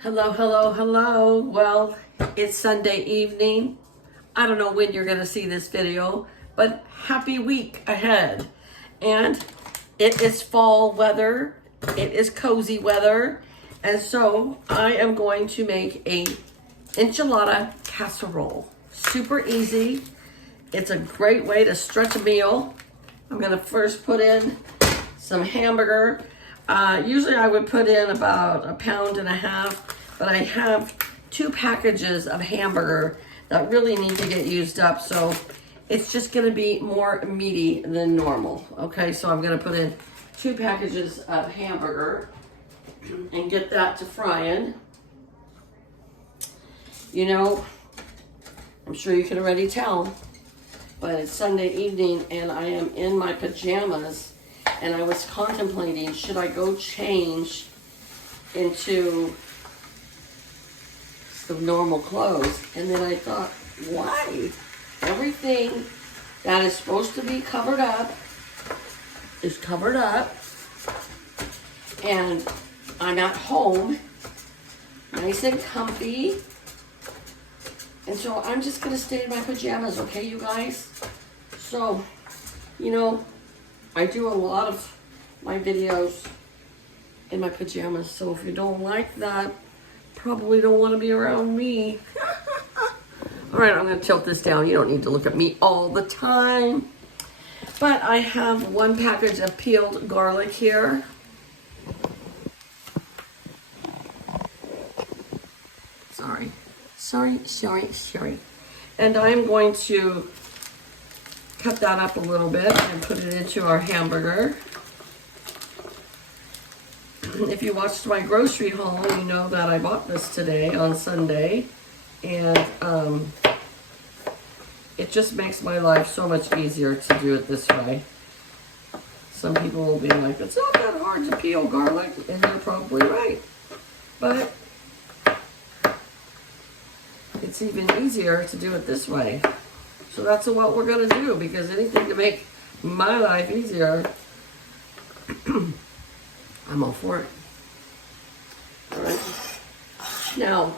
Hello, hello, hello. Well, it's Sunday evening. I don't know when you're going to see this video, but happy week ahead. And it is fall weather. It is cozy weather. And so I am going to make a enchilada casserole. Super easy. It's a great way to stretch a meal. I'm going to first put in some hamburger. Usually I would put in about 1.5 pounds, but I have 2 packages of hamburger that really need to get used up, so it's just gonna be more meaty than normal. Okay, so I'm gonna put in 2 packages of hamburger and get that to frying. You know, I'm sure you can already tell, but it's Sunday evening and I am in my pajamas. And I was contemplating, should I go change into some normal clothes? And then I thought, why? Everything that is supposed to be covered up is covered up. And I'm at home, nice and comfy. And so I'm just gonna stay in my pajamas, okay, you guys? So, you know, I do a lot of my videos in my pajamas, so if you don't like that, probably don't want to be around me. All right, I'm going to tilt this down. You don't need to look at me all the time. But I have 1 package of peeled garlic here. Sorry. And I'm going to cut that up a little bit and put it into our hamburger. If you watched my grocery haul, you know that I bought this today on Sunday. And it just makes my life so much easier to do it this way. Some people will be like, it's not that hard to peel garlic, and you're probably right. But it's even easier to do it this way. So that's what we're gonna do, because anything to make my life easier, I'm all for it. All right. Now,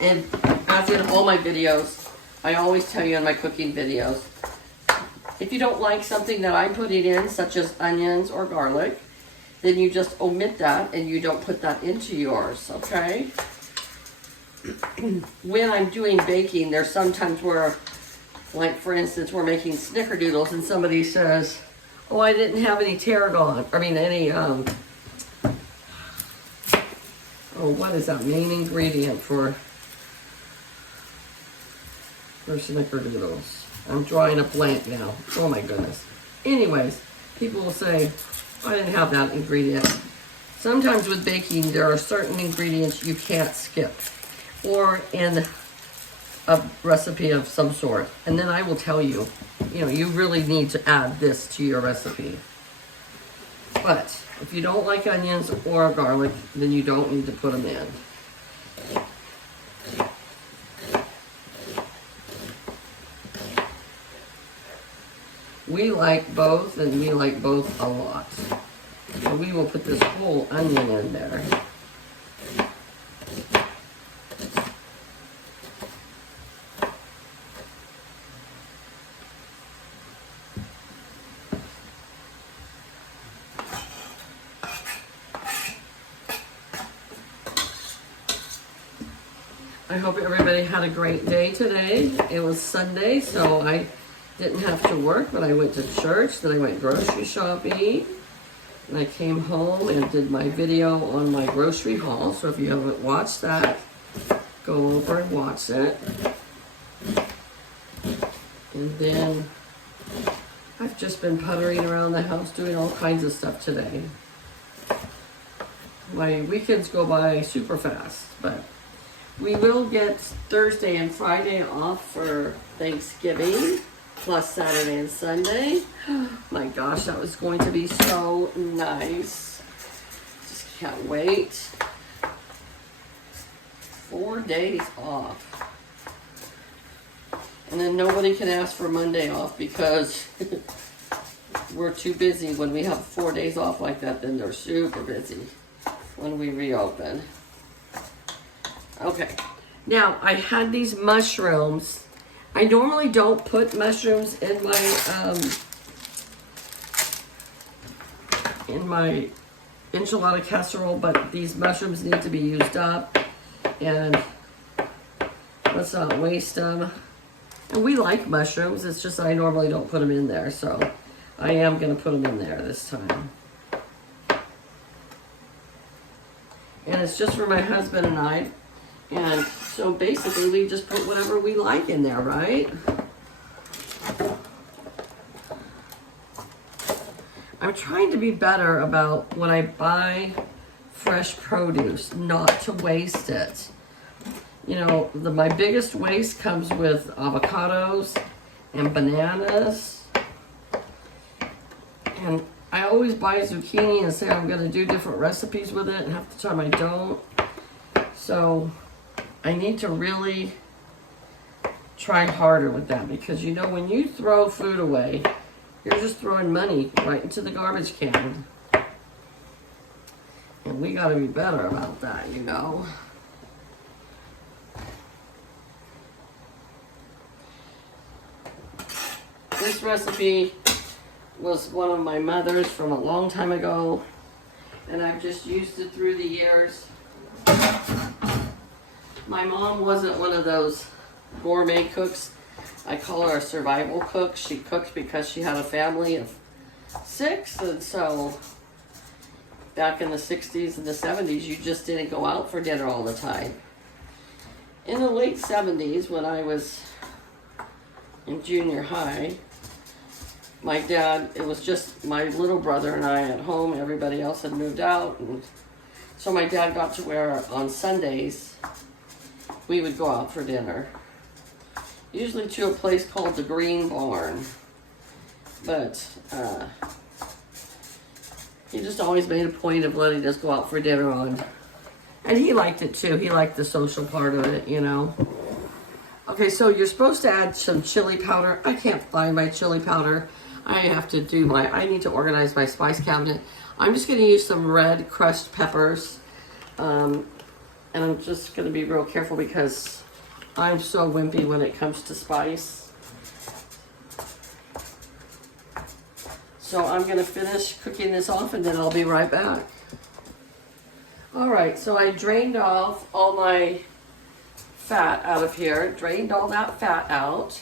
and as in all my videos, I always tell you in my cooking videos, if you don't like something that I'm putting in, such as onions or garlic, then you just omit that and you don't put that into yours, okay? When I'm doing baking, there's sometimes where, like for instance, we're making snickerdoodles and somebody says, oh, I didn't have any tarragon, what is that main ingredient for snickerdoodles? I'm drawing a blank now. Oh my goodness. Anyways, people will say, I didn't have that ingredient. Sometimes with baking, there are certain ingredients you can't skip, or in a recipe of some sort. And then I will tell you, you really need to add this to your recipe. But if you don't like onions or garlic, then you don't need to put them in. We like both, and we like both a lot. So we will put this whole onion in there. I hope everybody had a great day today. It was Sunday, so I didn't have to work, but I went to church, then I went grocery shopping, and I came home and did my video on my grocery haul. So if you haven't watched that, go over and watch it. And then I've just been puttering around the house doing all kinds of stuff today. My weekends go by super fast, but we will get Thursday and Friday off for Thanksgiving, plus Saturday and Sunday. My gosh, that was going to be so nice. Just can't wait. 4 days off. And then nobody can ask for Monday off because we're too busy. When we have 4 days off like that, then they're super busy when we reopen. Okay. Now, I had these mushrooms. I normally don't put mushrooms in my enchilada casserole, but these mushrooms need to be used up, and let's not waste them. And we like mushrooms, it's just I normally don't put them in there, so I am going to put them in there this time. And it's just for my husband and I, and so basically we just put whatever we like in there, right? I'm trying to be better about when I buy fresh produce, not to waste it. You know, my biggest waste comes with avocados and bananas. And I always buy zucchini and say I'm going to do different recipes with it, and half the time I don't. So I need to really try harder with that, because you know, when you throw food away, you're just throwing money right into the garbage can. And we got to be better about that, you know. This recipe was one of my mother's from a long time ago, and I've just used it through the years. My mom wasn't one of those gourmet cooks. I call her a survival cook. She cooked because she had a family of 6, and so back in the 60s and the 70s, you just didn't go out for dinner all the time. In the late 70s, when I was in junior high, my dad, it was just my little brother and I at home. Everybody else had moved out, and so my dad got to where on Sundays we would go out for dinner. Usually to a place called the Green Barn. But he just always made a point of letting us go out for dinner on. And he liked it too. He liked the social part of it, you know. Okay, so you're supposed to add some chili powder. I can't find my chili powder. I need to organize my spice cabinet. I'm just going to use some red crushed peppers. And I'm just going to be real careful because I'm so wimpy when it comes to spice. So I'm going to finish cooking this off, and then I'll be right back. All right, so I drained off all my fat out of here. Drained all that fat out.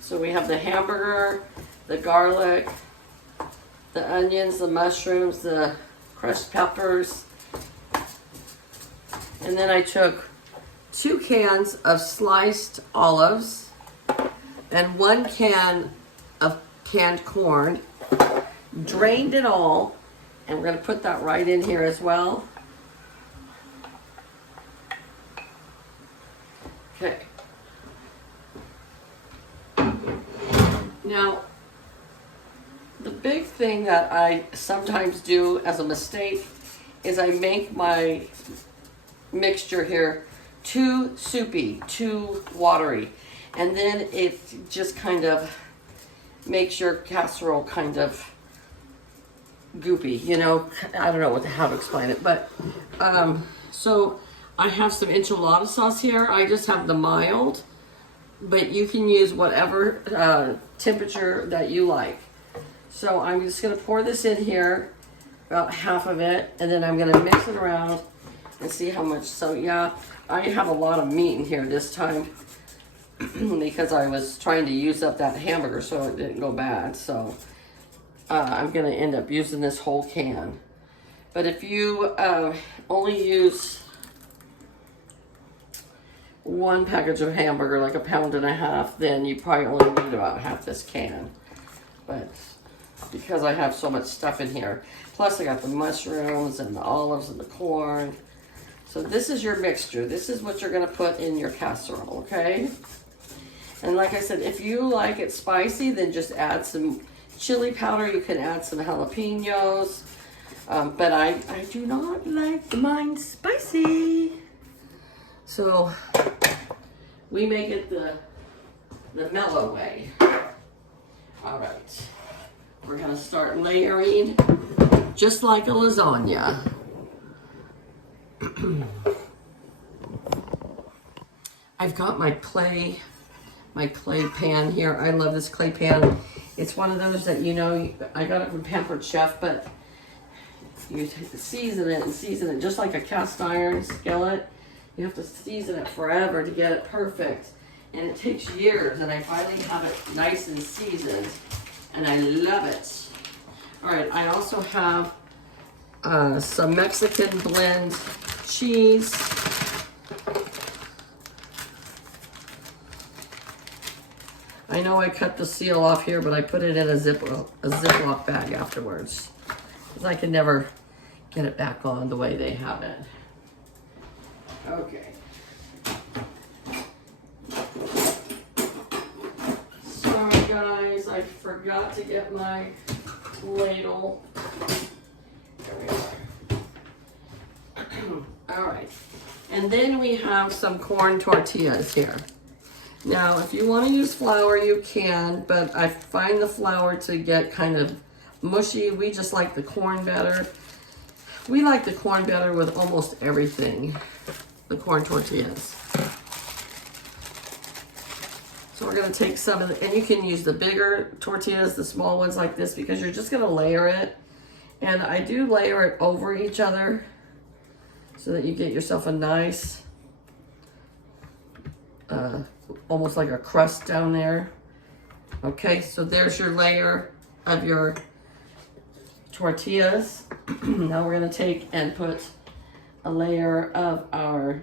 So we have the hamburger, the garlic, the onions, the mushrooms, the crushed peppers. And then I took 2 cans of sliced olives and 1 can of canned corn. Drained it all, and we're going to put that right in here as well. Okay. Now, the big thing that I sometimes do as a mistake is I make my mixture here too soupy, too watery, and then it just kind of makes your casserole kind of goopy, you know. I don't know how to explain it, but so I have some enchilada sauce here. I just have the mild, but you can use whatever temperature that you like. So I'm just going to pour this in here, about half of it, and then I'm going to mix it around and see how much. So yeah, I have a lot of meat in here this time because I was trying to use up that hamburger so it didn't go bad. So I'm going to end up using this whole can. But if you only use 1 package of hamburger, like 1.5 pounds, then you probably only need about half this can. But because I have so much stuff in here, plus I got the mushrooms and the olives and the corn. So this is your mixture. This is what you're going to put in your casserole, okay? And like I said, if you like it spicy, then just add some chili powder. You can add some jalapenos. But I do not like mine spicy. So we make it the mellow way. All right. We're going to start layering just like a lasagna. I've got my clay pan here. I love this clay pan. It's one of those that, you know, I got it from Pampered Chef, but you season it just like a cast iron skillet. You have to season it forever to get it perfect. And it takes years, and I finally have it nice and seasoned, and I love it. All right, I also have some Mexican blend cheese. I know I cut the seal off here, but I put it in a Ziploc bag afterwards, because I can never get it back on the way they have it. Okay. Sorry guys, I forgot to get my ladle. There we are. All right. And then we have some corn tortillas here. Now, if you want to use flour, you can, but I find the flour to get kind of mushy. We just like the corn better. We like the corn better with almost everything, the corn tortillas. So we're going to take some of the, and you can use the bigger tortillas, the small ones like this, because you're just going to layer it. And I do layer it over each other so that you get yourself a nice, almost like a crust down there. Okay, so there's your layer of your tortillas. Now we're going to take and put a layer of our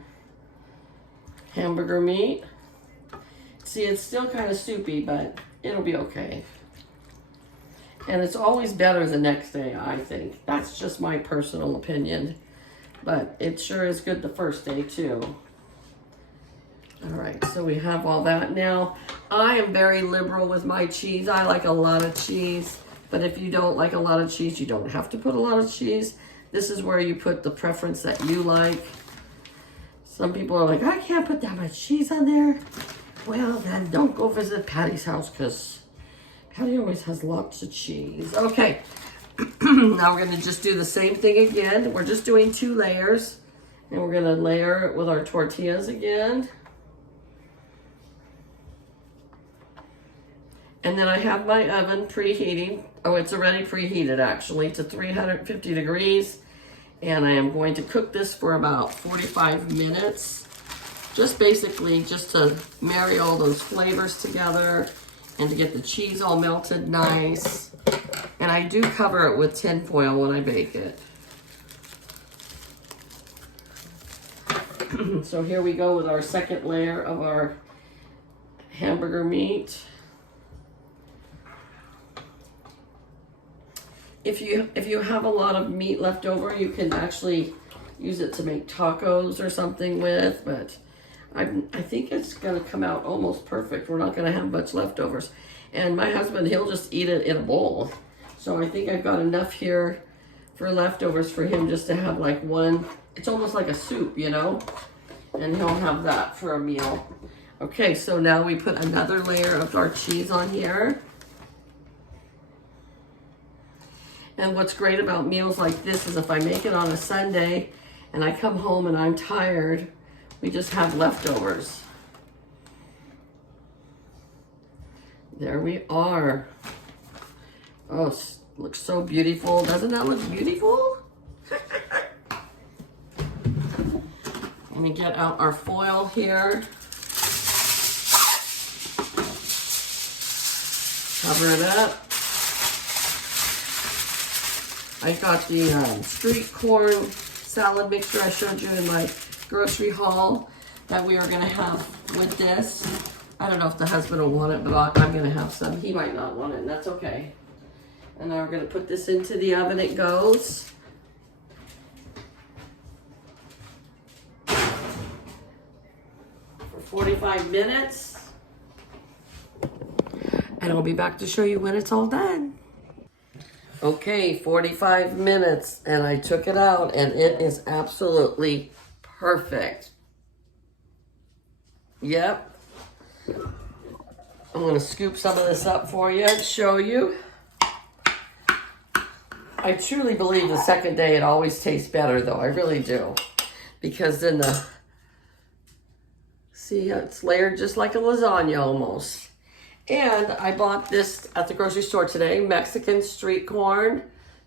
hamburger meat. See, it's still kind of soupy, but it'll be okay. And it's always better the next day, I think. That's just my personal opinion. But it sure is good the first day, too. All right, so we have all that. Now, I am very liberal with my cheese. I like a lot of cheese. But if you don't like a lot of cheese, you don't have to put a lot of cheese. This is where you put the preference that you like. Some people are like, I can't put that much cheese on there. Well, then don't go visit Patty's house, because Patty always has lots of cheese. Okay, now we're gonna just do the same thing again. We're just doing 2 layers, and we're gonna layer it with our tortillas again. And then I have my oven preheating. Oh, it's already preheated actually to 350 degrees. And I am going to cook this for about 45 minutes. Just basically just to marry all those flavors together and to get the cheese all melted nice. And I do cover it with tin foil when I bake it. So here we go with our second layer of our hamburger meat. If you have a lot of meat left over, you can actually use it to make tacos or something with, but I think it's gonna come out almost perfect. We're not gonna have much leftovers. And my husband, he'll just eat it in a bowl. So I think I've got enough here for leftovers for him just to have like one, it's almost like a soup, you know? And he'll have that for a meal. Okay, so now we put another layer of our cheese on here. And what's great about meals like this is if I make it on a Sunday and I come home and I'm tired, we just have leftovers. There we are. Oh, looks so beautiful. Doesn't that look beautiful? Let me get out our foil here. Cover it up. I got the street corn salad mixture I showed you in my grocery haul that we are going to have with this. I don't know if the husband will want it, but I'm going to have some. He might not want it, and that's okay. And now we're going to put this into the oven. It goes. For 45 minutes. And I'll be back to show you when it's all done. Okay, 45 minutes, and I took it out, and it is absolutely perfect. Yep. I'm going to scoop some of this up for you and show you. I truly believe the second day it always tastes better, though. I really do. Because then See, it's layered just like a lasagna almost. And I bought this at the grocery store today, Mexican street corn,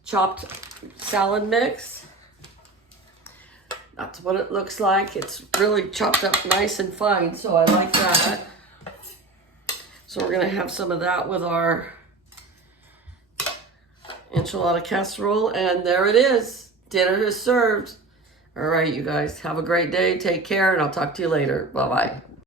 chopped salad mix. That's what it looks like. It's really chopped up nice and fine, so I like that. So we're gonna have some of that with our enchilada casserole, and there it is. Dinner is served. All right, you guys, have a great day. Take care, and I'll talk to you later. Bye-bye.